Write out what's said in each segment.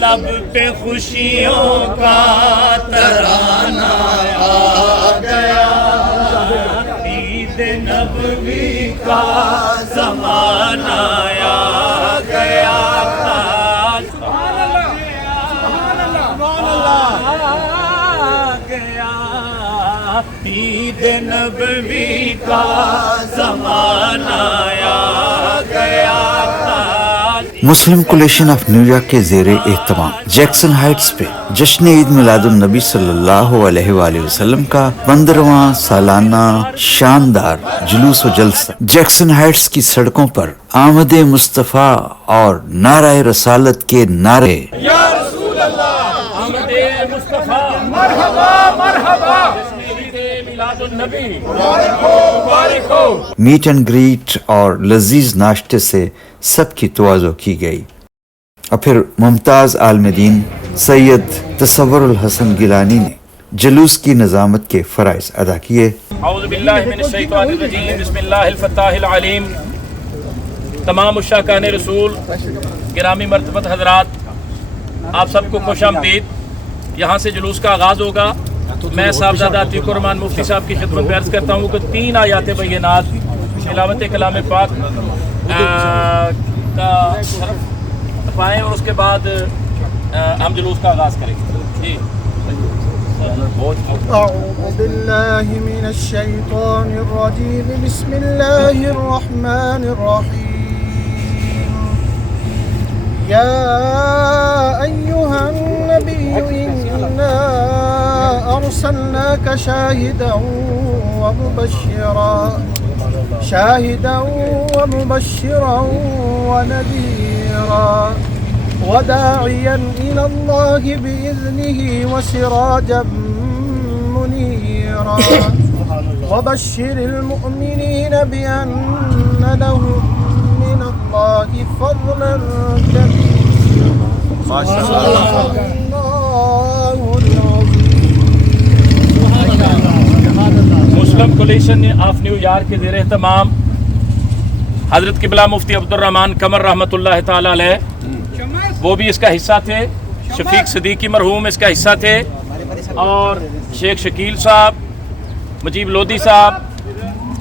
لب پہ خوشیوں کا ترانہ آ گیا، عید نبوی کا زمانہ آ گیا، عید نبوی کا زمانہ آ گیا۔ مسلم کولیشن آف نیو یارک کے زیر اہتمام جیکسن ہائٹس پہ جشن عید میلاد النبی صلی اللہ علیہ وآلہ وسلم کا 15واں سالانہ شاندار جلوس و جلسہ جیکسن ہائٹس کی سڑکوں پر آمد مصطفیٰ اور نعرہ رسالت کے نعرے یا رسول اللہ، آمد مصطفیٰ، مرحبا مرحبا، میلاد النبی مبارک ہو مبارک ہو، میٹ اینڈ گریٹ اور لذیذ ناشتے سے سب کی تواضع کی گئی، اور پھر ممتاز عالم دین سید تصور الحسن گیلانی نے جلوس کی نظامت کے فرائض ادا کیے۔ اعوذ باللہ من الشیطان الرجیم، بسم اللہ الفتاح العلیم۔ تمام عشاقان رسول، گرامی مرتبت حضرات، آپ سب کو خوش آمدید۔ یہاں سے جلوس کا آغاز ہوگا۔ میں صاحبزادہ عتیق الرحمان مفتی صاحب کی خدمت میں عرض کرتا ہوں کہ 3 آیات بینات تلاوت کلام پاک کا شرف پائیں، اور اس کے بعد ہم جلوس کا آغاز کریں گے۔ جی اعوذ باللہ من الشیطان الرجیم، بسم اللہ الرحمن الرحیم۔ یا ایہا النبی انا ارسلناک شاہدا ومبشرا ونذیرا وداعیا الى اللہ بإذنہ وسراجا منیرا وبشر المؤمنین بأن لهم من اللہ فضلا کبیرا۔ مسلم کولیشن آف نیو یارک کے زیر اہتمام حضرت قبلہ مفتی عبدالرحمان قمر رحمۃ اللہ تعالی علیہ، وہ بھی اس کا حصہ تھے، شفیق صدیقی مرحوم اس کا حصہ تھے، اور شیخ شکیل صاحب، مجیب لودھی صاحب،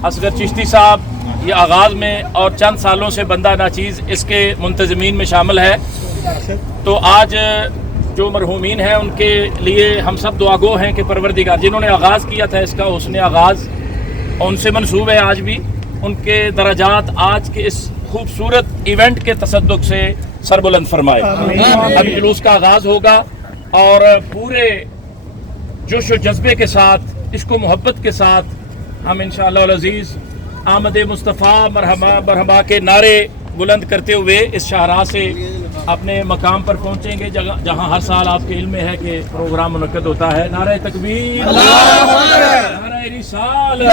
اصغر چشتی صاحب، یہ آغاز میں اور چند سالوں سے بندہ ناچیز اس کے منتظمین میں شامل ہے۔ تو آج جو مرحومین ہیں ان کے لیے ہم سب دعا گو ہیں کہ پروردگار جنہوں نے آغاز کیا تھا اس کا حسن آغاز ان سے منسوب ہے آج بھی، ان کے درجات آج کے اس خوبصورت ایونٹ کے تصدق سے سربلند فرمائے۔ ابھی جلوس کا آغاز ہوگا اور پورے جوش و جذبے کے ساتھ، عشق و محبت کے ساتھ ہم انشاءاللہ العزیز آمد مصطفیٰ مرحبا مرحبا کے نعرے بلند کرتے ہوئے اس شاہراہ سے اپنے مقام پر پہنچیں گے، جہاں ہر سال آپ کے علم میں ہے کہ پروگرام منعقد ہوتا ہے۔ نعرہ تکبیر، نعرہ رسالت،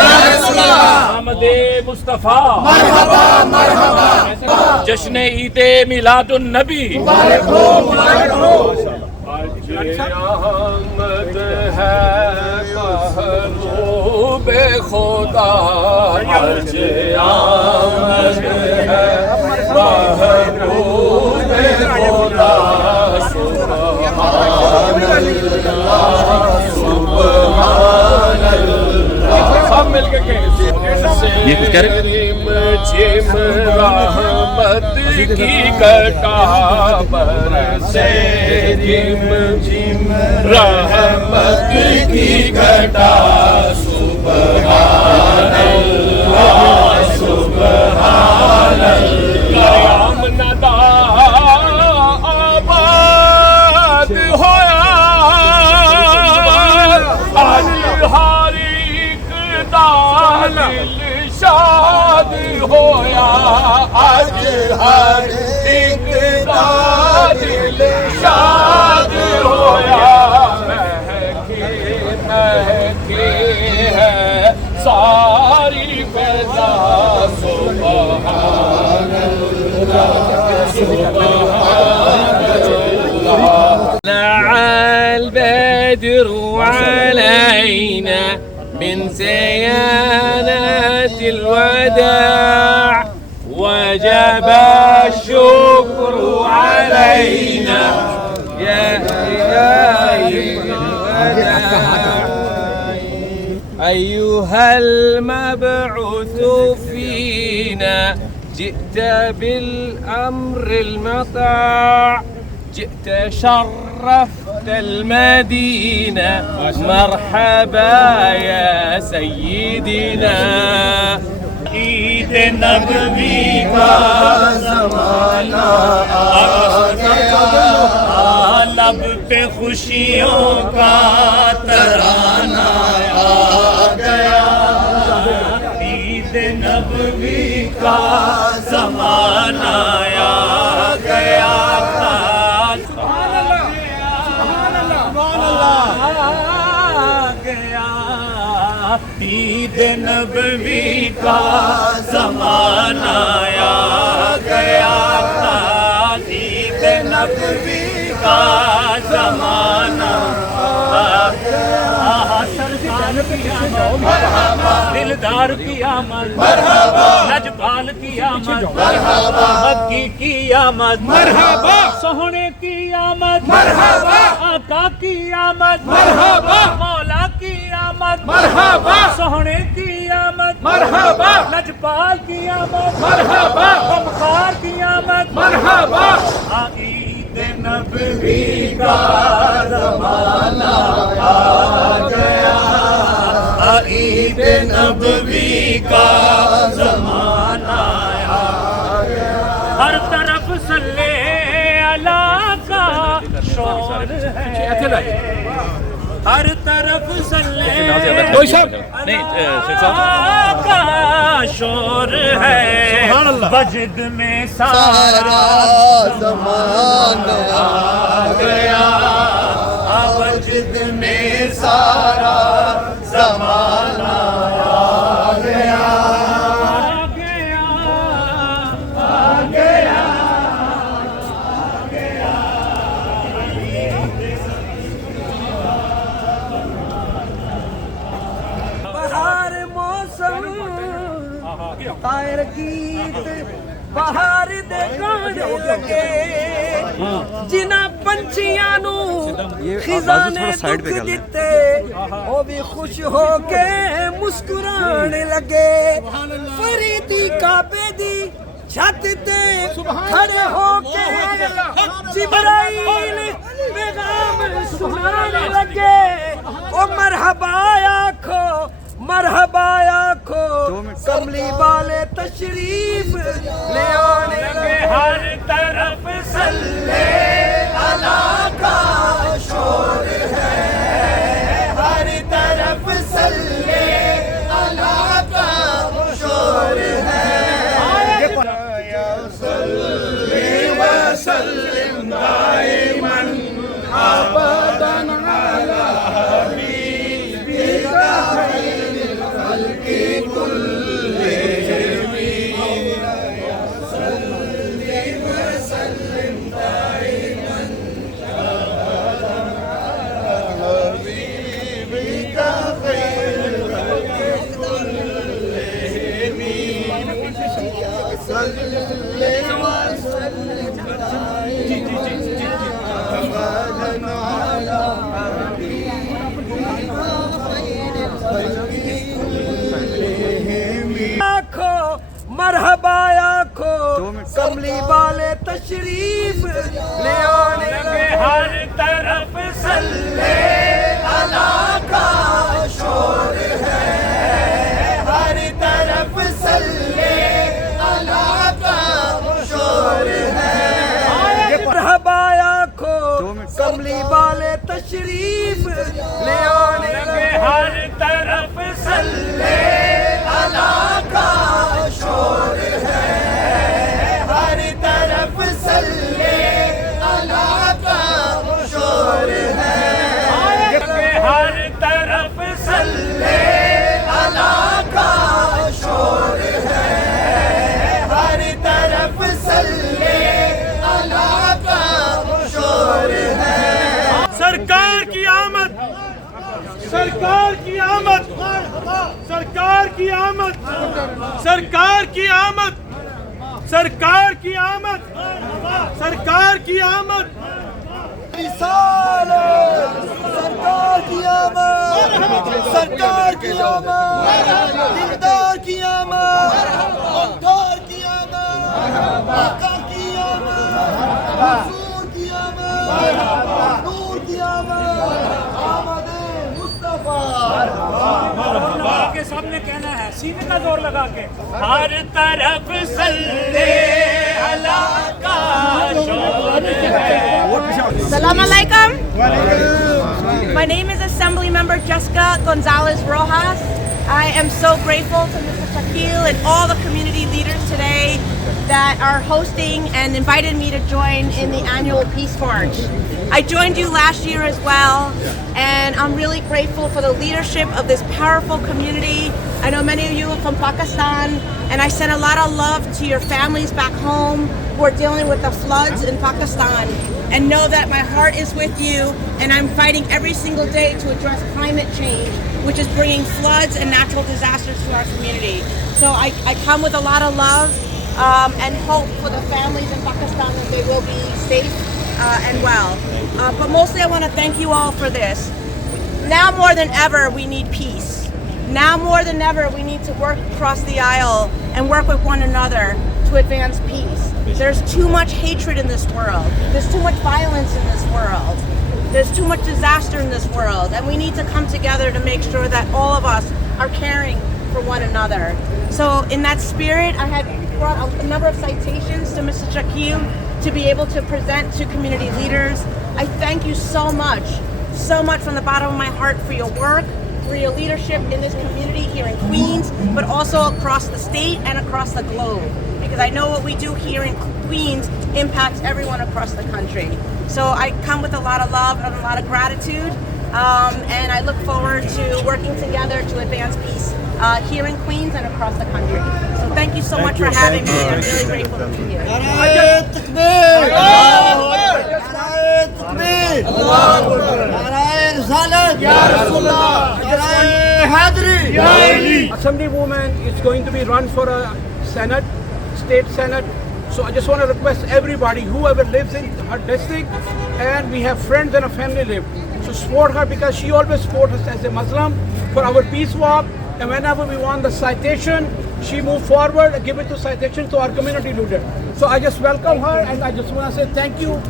آمد مصطفیٰ، مرحبا مرحبا، جشن عید میلاد النبی مبارک ہو مبارک ہو۔ آمد ہے محبوب خدا، آج آمد ہے محبوب خدا، سبحان اللہ سبحان اللہ، سب مل کے یہ کچھ کہہ رہے جھم رحمت کی گٹا برسے، جھم جھم رحمت کی گٹا، سبحان اللہ سبحان اللہ، قیام ندا آباد ہویا، آج ہر ایک دل شاد ہویا، آج ہر ایک دل شاد ہویا، مہکے مہکے ہے ساری فضا، سبحان اللہ سبحان اللہ، طلع البدر علينا من سيانات الوداع، وجب الشكر أيها المبعوث فينا جئت بالأمر المطاع جئت شرفت المدينة مرحبا يا سيدنا عيد نبوی کا زمانہ آ گیا لب پہ خوشیوں کا ترانہ آ گیا عید نبوی کا زمانہ آ گیا عید نبوی کا زمانہ آ گیا تھا عید نبوی کا زمانہ آ گیا سرکار کی آمد مرحبا دلدار کی آمد مرحبا نجبال کی آمد مرحبا مکی کی آمد مرحبا سوہنے کی آمد مرحبا آقا کی آمد مرحبا مولا کی آمد مرحبا سوہنے کی آمد مرحبا لجپال کی آمد مرحبا غمخوار کی آمد مرحبا عید نبوی کا زمانہ آ گیا عید نبوی کا زمانہ آ گیا ہر طرف صلی اللہ کا شور ہے ہر طرف کا شور ہے وجد میں سارا زمانہ آ گیا وجد میں سارا زمانہ آ گیا طائر گیت بہار دے گانے لگے جنہ پنچیاں نو خزانے دکھ دیتے وہ بھی خوش ہو کے مسکرانے لگے فریدی کعبے دی چھت تے کھڑے ہو کے جبرائیل پیغام سنانے لگے او مرحبا آکھو مرحبا آکھو کملی والے تشریف لے آنے لگے ہر طرف صلی اللہ کا شور ہے ہر طرف صلی اللہ کا شور ہے صلی وسلم دائما ابدا علی حبیبک مرحبا آکھو کملی والے تشریف لے آنے لگے ہر طرف صلی اللہ کا شور ہے ہر طرف صلی اللہ کا شور ہے مرحبا آکھو کملی والے تشریف لے آنے لگے ہر طرف صلی اللہ کا شور ہے ہر طرف صلی اللہ کا شور ہے ہر طرف صلی اللہ کا شور ہے ہر طرف صلی اللہ کا شور ہے سرکار کی آمد سرکار کی آمد سرکار کی آمد سرکار کی آمد سرکار کی آمد سرکار کی آمد سرکار کی آمد سرکار کی آمد، دلدار کی آمد، مختار کی آمد، آقا کی آمد، حضور کی آمد، نور کی آمد، آمد مصطفیٰ کے سامنے کہنا ہے، سینے کا زور لگا کے ہر طرف صلی اللہ کا شور ہے. Assalamu alaikum. My name is Assembly Member Jessica Gonzalez Rojas. I am so grateful to Mr. Shakil and all the community leaders today that are hosting and invited me to join in the annual Peace March. I joined you last year as well, and I'm really grateful for the leadership of this powerful community. I know many of you are from Pakistan, and I send a lot of love to your families back home who are dealing with the floods in Pakistan. And know that my heart is with you, and I'm fighting every single day to address climate change, which is bringing floods and natural disasters to our community. So I come with a lot of love and hope for the families in Pakistan that they will be safe and well. But mostly I want to thank you all for this. Now more than ever, we need peace. Now more than ever, we need to work across the aisle and work with one another to advance peace. There's too much hatred in this world. There's too much violence in this world. There's too much disaster in this world. And we need to come together to make sure that all of us are caring for one another. So in that spirit, I had brought a number of citations to Mr. Shakil to be able to present to community leaders. I thank you so much from the bottom of my heart for your work, for your leadership in this community here in Queens, but also across the state and across the globe. Because I know what we do here in Queens impacts everyone across the country. So I come with a lot of love and a lot of gratitude, and I look forward to working together to advance peace here in Queens and across the country. So thank you so much for having me. I'm really grateful to be here. نعرہ تکبیر، نعرہ تکبیر، نعرہ رسالت، نعرہ حیدری. Assembly movement is going to be run for a Senate, state Senate. So I just want to request everybody, whoever lives in her district, and we have friends and a family live, so support her because she always supports us as a Muslim for our peace walk. And whenever we want the citation, she move forward and give it to citation to our community leader. So I just welcome her, and I just want to say thank you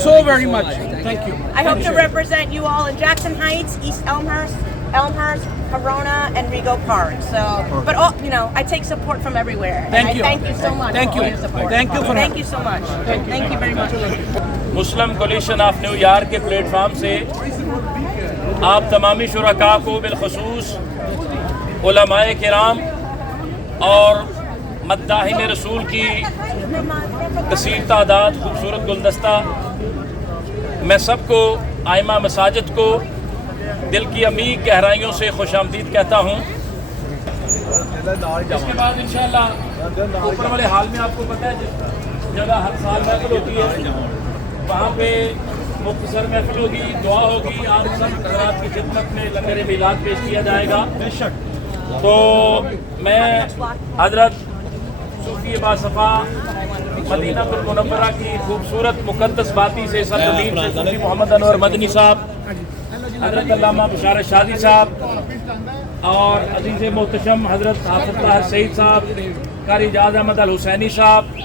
so very much. Thank you. I hope to represent you all in Jackson Heights, East Elmhurst, Corona, and Rego Park. So, but all, you know, I take support from everywhere. Thank you. I thank you so much Thank for you. your support. Thank you for Thank you so much. Thank you very much. Muslim coalition of new York کے plate form سے آپ تمامی شرکاء کو بالخصوص علماء کرام اور مداحین رسول کی کثیر تعداد، خوبصورت گلدستہ، میں سب کو، ائمہ مساجد کو دل کی عمیق گہرائیوں سے خوش آمدید کہتا ہوں. اس کے بعد انشاءاللہ اوپر والے حال میں آپ کو پتہ ہے جس جگہ ہر سال محفل ہوتی ہے وہاں پہ مختصر محفل ہوگی، دعا ہوگی، آپ سب حضرات کی خدمت میں لنگر میلاد پیش کیا جائے گا. تو میں حضرت صوفی باصفا مدینہ المنورہ کی خوبصورت مقدس باتی سے سرزمین سے صوفی محمد انور مدنی صاحب، حضرت علامہ بشارت شادی صاحب اور عزیز محتشم حضرت حافظ طاہر سعید صاحب، قاری اجاز احمد الحسینی صاحب،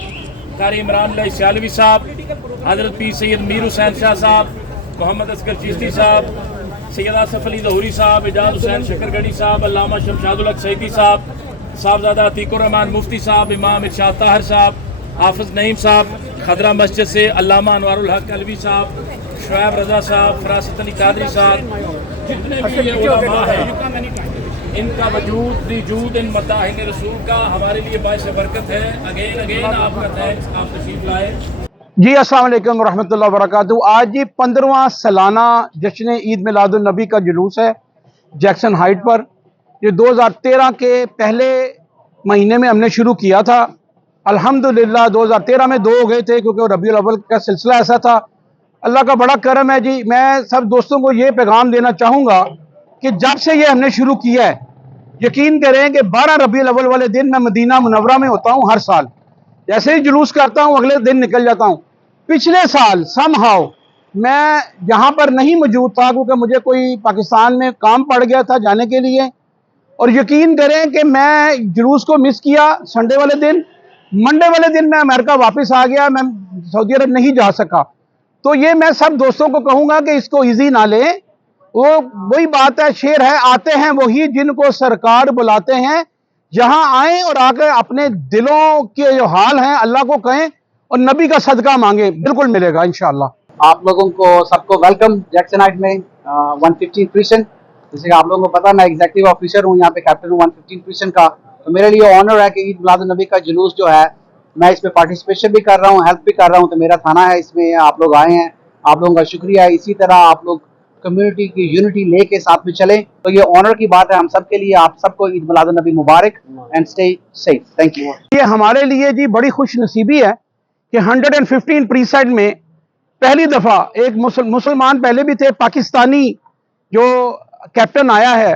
قاری عمران اللہ سیالوی صاحب، حضرت پیر سید میر حسین شاہ صاحب، محمد اصغر چشتی صاحب، سید آصف علی ظہوری صاحب، اعجاز حسین شکرگڑھی صاحب، علامہ شمشاد الحق سعیدی صاحب، صاحبزادہ عتیق الرحمان مفتی صاحب، امام ارشاد طاہر صاحب، حافظ نعیم صاحب، خضرہ مسجد سے علامہ انوار الحق علوی صاحب، شعیب رضا صاحب، فراست علی قادری صاحب، جتنے بھی یہ علماء ہیں ان کا وجود وجود ان مداحین رسول کا ہمارے لیے باعث برکت ہے. اگین آپ کا تھینکس، آپ تشریف لائے. جی السلام علیکم ورحمۃ اللہ وبرکاتہ. آج 15واں سالانہ جشن عید میلاد النبی کا جلوس ہے جیکسن ہائٹ پر. یہ 2013 کے پہلے مہینے میں ہم نے شروع کیا تھا. الحمدللہ 2013 میں 2 ہو گئے تھے کیونکہ ربیع الاول کا سلسلہ ایسا تھا. اللہ کا بڑا کرم ہے جی. میں سب دوستوں کو یہ پیغام دینا چاہوں گا کہ جب سے یہ ہم نے شروع کیا ہے، یقین کریں کہ 12 ربیع الاول والے دن میں مدینہ منورہ میں ہوتا ہوں ہر سال. جیسے ہی جلوس کرتا ہوں اگلے دن نکل جاتا ہوں. پچھلے سال سم ہاؤ میں یہاں پر نہیں موجود تھا کیونکہ مجھے کوئی پاکستان میں کام پڑ گیا تھا جانے کے لیے، اور یقین کریں کہ میں جلوس کو مس کیا سنڈے والے دن. منڈے والے دن میں امریکہ واپس آ گیا، میں سعودی عرب نہیں جا سکا. تو یہ میں سب دوستوں کو کہوں گا کہ اس کو ایزی نہ لیں. وہی بات ہے، شعر ہے، آتے ہیں وہی جن کو سرکار بلاتے ہیں. جہاں آئیں اور آ کے اپنے دلوں کے جو حال ہیں اللہ کو کہیں اور نبی کا صدقہ مانگیں، بالکل ملے گا انشاءاللہ. آپ لوگوں کو سب کو ویلکم جیکسن ہائٹ میں 115 پریسن. جیسے کہ آپ لوگوں کو پتا میں ایگزیکٹو آفیسر ہوں یہاں پہ، کیپٹن ہوں 115 پریسن کا. تو میرے لیے آنر ہے کہ عید میلاد النبی کا جلوس جو ہے میں اس میں پارٹیسپیشن بھی کر رہا ہوں، ہیلپ بھی کر رہا ہوں. تو میرا تھانہ ہے اس میں، آپ لوگ آئے ہیں، آپ لوگوں کا شکریہ. اسی طرح آپ لوگ کمیونٹی کی یونٹی لے کے ساتھ میں چلیں. تو یہ آنر کی بات ہے ہم سب کے لیے. آپ سب کو عید میلاد النبی مبارک and stay safe. Thank you. یہ ہمارے لیے جی بڑی خوش نصیبی ہے کہ 115 پریسائڈ میں پہلی دفعہ ایک مسلمان پہلے بھی تھے، پاکستانی جو کیپٹن آیا ہے.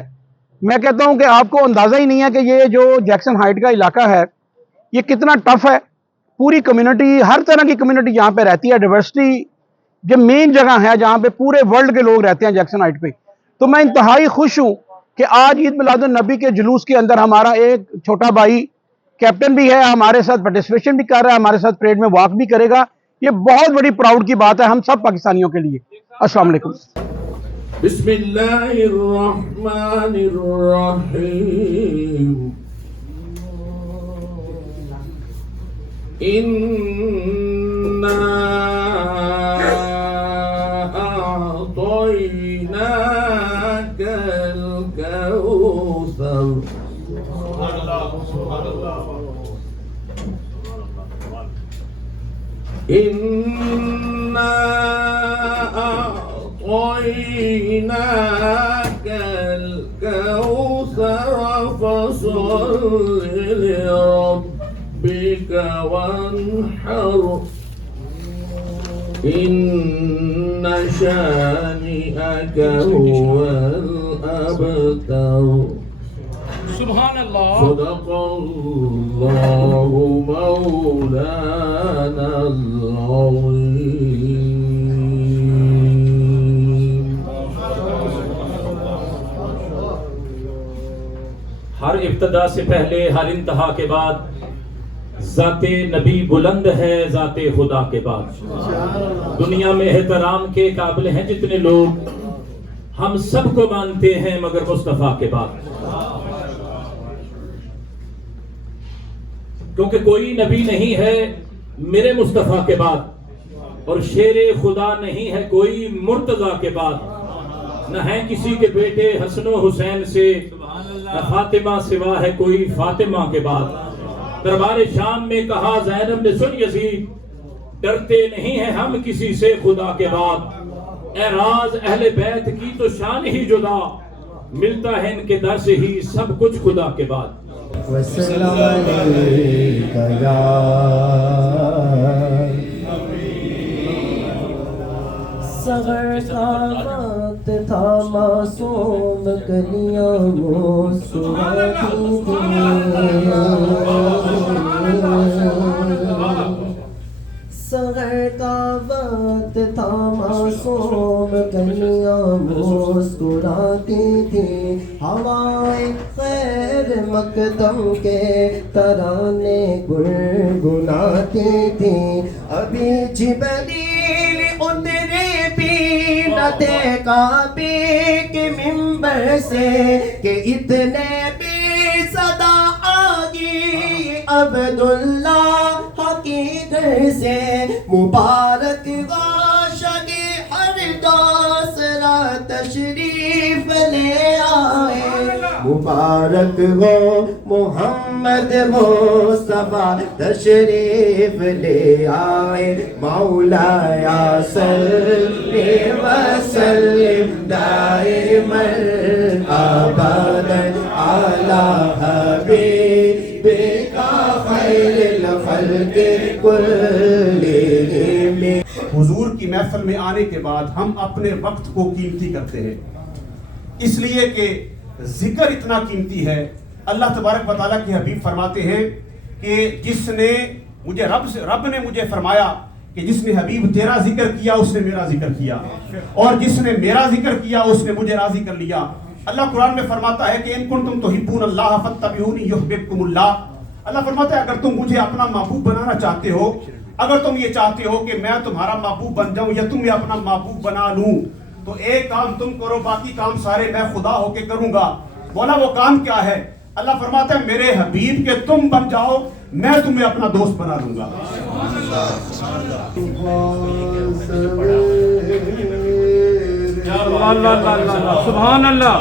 میں کہتا ہوں کہ آپ کو اندازہ ہی نہیں ہے کہ یہ جو جیکسن ہائٹ کا علاقہ ہے یہ کتنا ٹف ہے. پوری کمیونٹی، ہر طرح کی کمیونٹی یہاں پہ رہتی ہے. ڈائیورسٹی جو مین جگہ ہے جہاں پہ پورے ورلڈ کے لوگ رہتے ہیں جیکسن ہائٹ پہ. تو میں انتہائی خوش ہوں کہ آج عید میلاد النبی کے جلوس کے اندر ہمارا ایک چھوٹا بھائی کیپٹن بھی ہے، ہمارے ساتھ پارٹیسپیشن بھی کر رہا ہے، ہمارے ساتھ پریڈ میں واک بھی کرے گا. یہ بہت بڑی پراؤڈ کی بات ہے ہم سب پاکستانیوں کے لیے. السلام علیکم. بسم اللہ الرحمن الرحیم. اِنَّا أَعْطَيْنَاكَ الْكَوْثَرَ. إِنَّا أَعْطَيْنَاكَ الْكَوْثَرَ فَصَلِّ لِرَبِّكَ وَانْحَرْ. إِنَّ شَانِئَكَ هُوَ الْأَبْتَرُ. سبحان اللہ. صدق اللہ مولانا العظیم. ہر ابتدا سے پہلے، ہر انتہا کے بعد ذات نبی بلند ہے ذات خدا کے بعد. دنیا میں احترام کے قابل ہیں جتنے لوگ، ہم سب کو مانتے ہیں مگر مصطفیٰ کے بعد. کیونکہ کوئی نبی نہیں ہے میرے مصطفیٰ کے بعد، اور شیر خدا نہیں ہے کوئی مرتضیٰ کے بعد. نہ ہے کسی کے بیٹے حسن و حسین سے، نہ فاطمہ سوا ہے کوئی فاطمہ کے بعد. دربار شام میں کہا زینب نے سن یزید، ڈرتے نہیں ہیں ہم کسی سے خدا کے بعد. اے راز اہل بیت کی تو شان ہی جدا، ملتا ہے ان کے در سے ہی سب کچھ خدا کے بعد. والسلام علیک یا صغر کا وقت تھا، معصوم کلیاں مسکراتی تھیں. صغر کا وقت تھا، معصوم کلیاں مسکراتی تھیں. ہوائیں خیر مقدم کے ترانے گنگناتی تھیں. ابھی جبریل اترے بھی نہ تھے کعبے کے منبر سے کہ اتنے بھی صدا آگی عبداللہ کے گھر سے. مبارک غاشگی ہر دوسرا تشریف لے آئے. مبارک ہو محمد مصطفیٰ تشریف لے آئے. مولایا صلی وسلم دائما ابدا علی حبیبک خیر الخلق کلہم. حضور کی محفل میں آنے کے بعد ہم اپنے وقت کو قیمتی کرتے ہیں، اس لیے کہ ذکر اتنا قیمتی ہے. اللہ تبارک و تعالیٰ کے حبیب فرماتے ہیں کہ جس نے مجھے رب نے مجھے فرمایا کہ کہ جس نے حبیب تیرا ذکر کیا اس نے میرا ذکر کیا، اور جس نے میرا ذکر کیا اس نے مجھے راضی کر لیا۔ اللہ قرآن میں فرماتا ہے کہ ان کنتم تحبون اللہ فاتبعونی یحببکم اللہ۔ اللہ فرماتا ہے اگر تم مجھے اپنا محبوب بنانا چاہتے ہو، اگر تم یہ چاہتے ہو کہ میں تمہارا محبوب بن جاؤں یا تم یہ اپنا محبوب بنا لوں، تو ایک کام تم کرو، باقی کام سارے میں خدا ہو کے کروں گا۔ مولا وہ کام کیا ہے؟ اللہ فرماتا ہے میرے حبیب کے تم بن جاؤ، میں تمہیں اپنا دوست بنا لوں گا۔ سبحان اللہ، سبحان اللہ،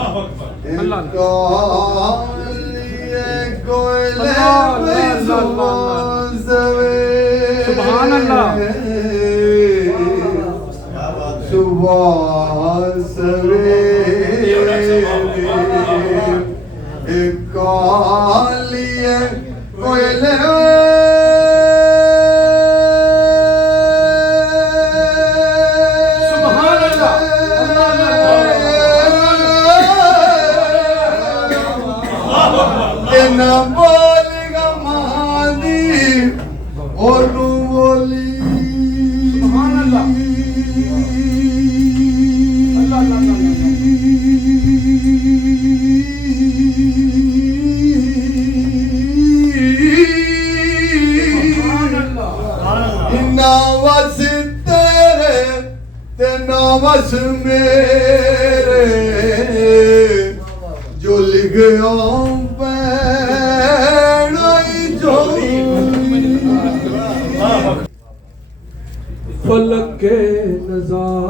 نامس میرے جو لکھا فلک کے نظاروں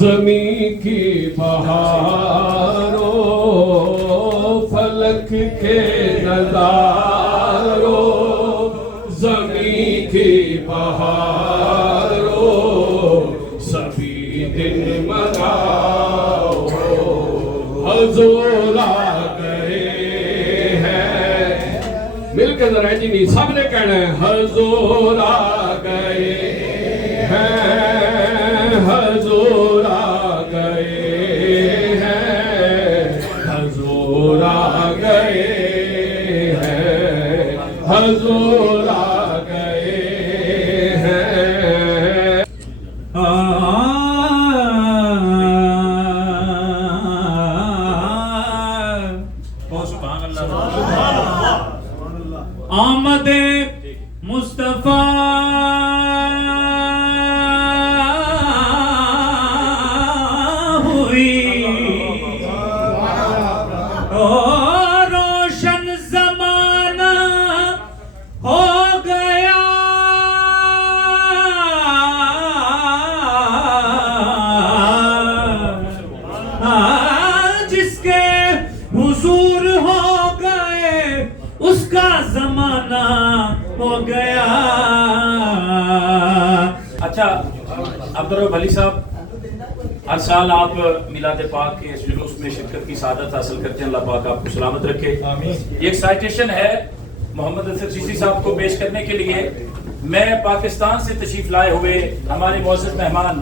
زمین کی بہاروں، فلک کے نظاروں زمین کی بہاروں، سبھی دن مناؤ حضور آ گئے ہیں۔ مل کے ذرا جی نہیں، سب نے کہنا ہے حضور آ گئے ہیں، حضور آ گئے ہیں، حضور آ گئے ہیں، حضور آ گئے ہیں۔ آمد مصطفیٰ ہوئی، روشن زمانہ ہو گیا، جس کے حضور ہو گئے اس کا زمانہ ہو گیا۔ اچھا عبدالرؤف علی صاحب، ہر سال آپ میلاد پاک کے اس جلوس میں شرکت کی سعادت حاصل کرتے ہیں، اللہ پاک آپ کو سلامت رکھے۔ یہ ایک سائٹیشن ہے محمد اظہر چشتی صاحب کو پیش کرنے کے لیے۔ میں پاکستان سے تشریف لائے ہوئے ہمارے معزز مہمان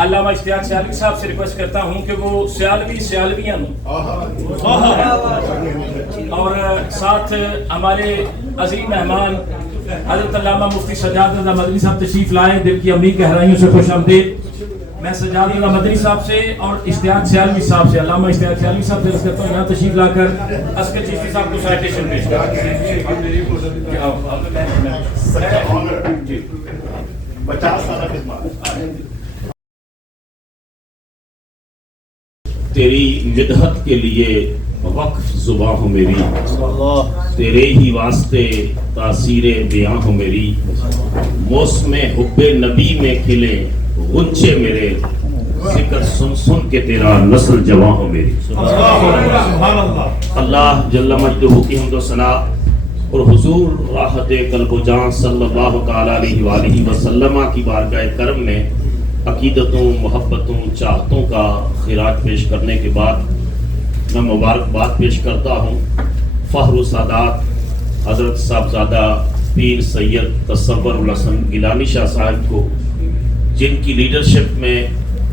علامہ اشتیاق سیالوی صاحب سے ریکویسٹ کرتا ہوں کہ وہ سیالویاں اور ساتھ ہمارے عظیم مہمان حضرت علامہ مفتی سجاد رضا مدنی صاحب تشریف لائے۔ دل کی امیر گہرائیوں سے خوش آمدید۔ میں سجاد رضا مدنی صاحب سے اور اشتیاق سیالوی صاحب سے، علامہ اشتیاق سیالوی صاحب سے عرض کرتا ہوں یہاں تشریف لا کر اصغر چشتی صاحب کو سائٹیشن پیش تیری مدحت کے لیے وقف زباں ہو میری، تیرے ہی واسطے تاثیر بیاں ہو میری، موسم حب نبی میں کھلے غنچے میرے، ذکر سن سن کے تیرا نسل جواں ہو میری۔ اللہ جل مجدہ کی حمد و ثنا اور حضور راحت قلب و جان صلی اللہ تعالیٰ علیہ وآلہ وسلم کی بارگاہ کرم میں عقیدتوں، محبتوں، چاہتوں کا خراج پیش کرنے کے بعد میں مبارکباد پیش کرتا ہوں فخر و سادات حضرت صاحبزادہ پیر سید تصور الحسن گیلانی شاہ صاحب کو، جن کی لیڈرشپ میں،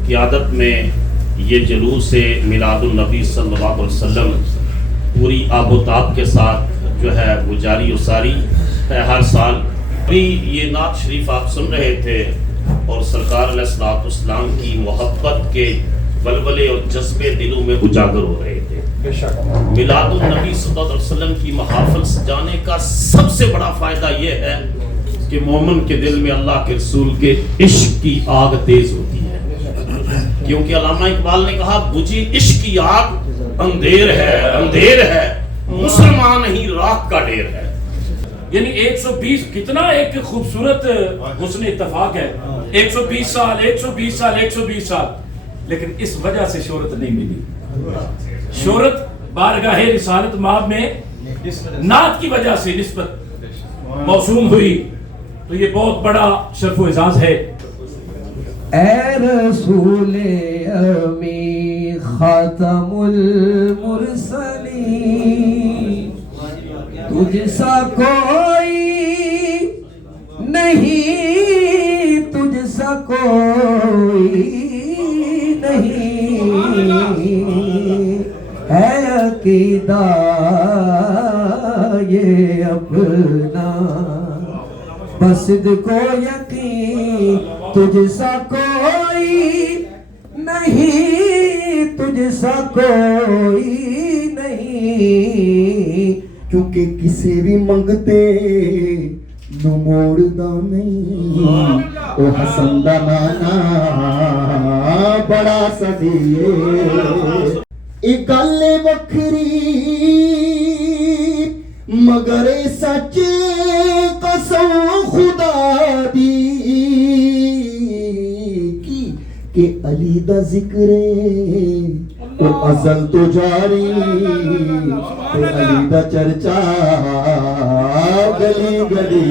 قیادت میں یہ جلوس میلاد النبی صلی اللہ علیہ وسلم پوری آب و تاب کے ساتھ جو ہے وہ جاری و ساری ہر سال بھی یہ نعت شریف آپ سن رہے تھے اور سرکار علیہ الصلوۃ والسلام کی محبت کے ولولے اور جذبے دلوں میں اجاگر ہو رہے تھے. میلاد النبی صلی اللہ علیہ وسلم کی محافل سجانے کا سب سے بڑا فائدہ یہ ہے کہ مومن کے دل میں اللہ کے رسول کے عشق کی آگ تیز ہوتی ہے. کیونکہ علامہ اقبال نے کہا بجھی عشق کی آگ اندھیر ہے مسلمان ہی راکھ کا ڈھیر ہے. یعنی 120 کتنا ایک خوبصورت حسن اتفاق ہے. 120 سال لیکن اس وجہ سے شہرت نہیں ملی. شہرت بارگاہ رسالت مآب میں نعت کی وجہ سے نسبت موسوم ہوئی, تو یہ بہت بڑا شرف و اعزاز ہے. اے رسول امی خاتم المرسلین تجھ سا کوئی نہیں, تجھ سا کوئی نہیں ہے عقیدہ یہ اپنا بس کو یقین تجھ سا کوئی نہیں, تجھ سا کوئی نہیں, کیونکہ کسی بھی منگتے نو موڑدا نہیں او حسن دا نانا بڑا سدیے. اے گل وکھری مگر سچ قسم خدا دی کہ علی دا ذکر او ازل تو جاری تے علی دا چرچا گلی گلی